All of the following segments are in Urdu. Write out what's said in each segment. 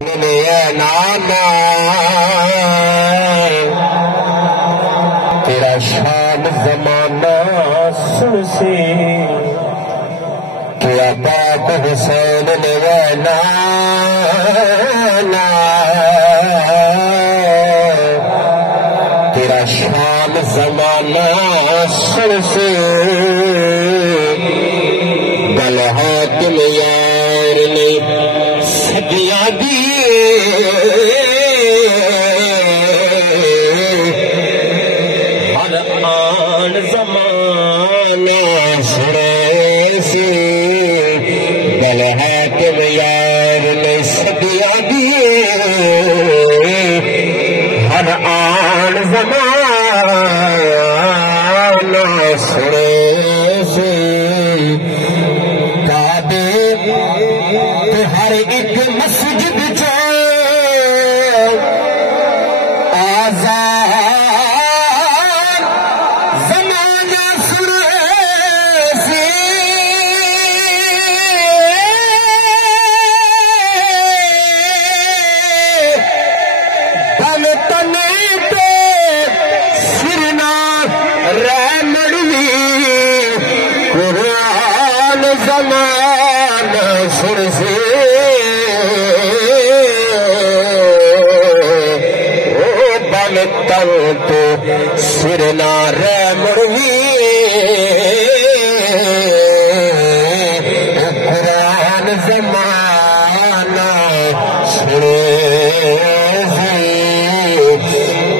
نانا تیرا شان زمانہ سن سی کیا باپ حسین نے نانا تیرا شان زمانہ سن سی گل حاکم یار نے سدیاں دی ہر آن زمانہ سنے سی گل حاکم یار نے سدیاں دی ہر آن زمانہ سنے سی ہر ایک مسجد آزاد زمانہ سنے سی بل تنے تے سرنا رہ مڑوی قرآن زمانہ سن سی تن تو سرنا رہ مروی قرآن زمانہ سنے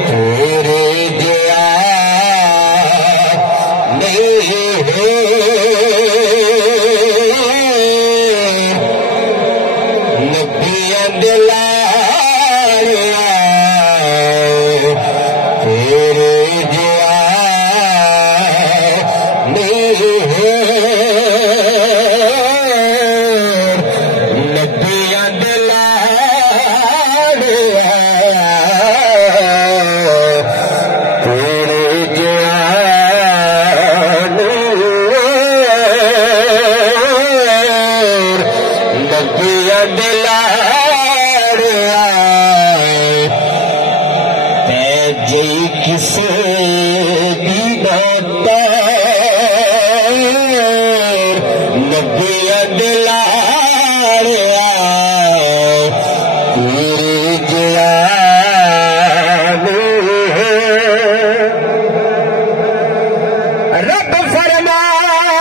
تیرے گیا نہیں نبیاں دلا کسے دینا نبی دلاڑیا تیری جان رب فرمایا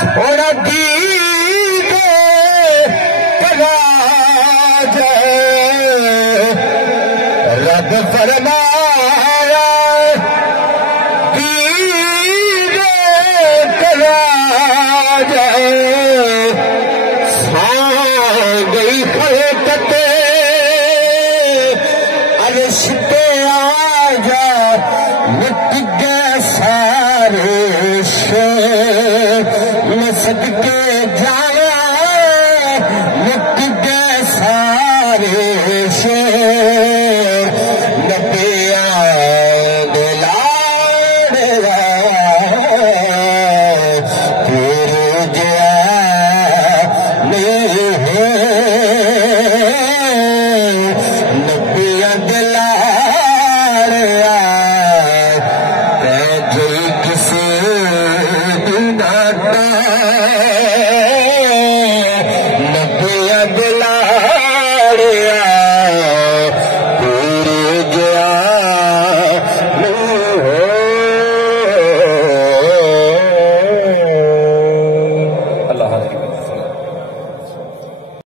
سونا دی رب فرمایا دیدے کلا جائے سان گئی خلقتے عرش پہ آجا مٹ گئے سارے شے میں صدقے جا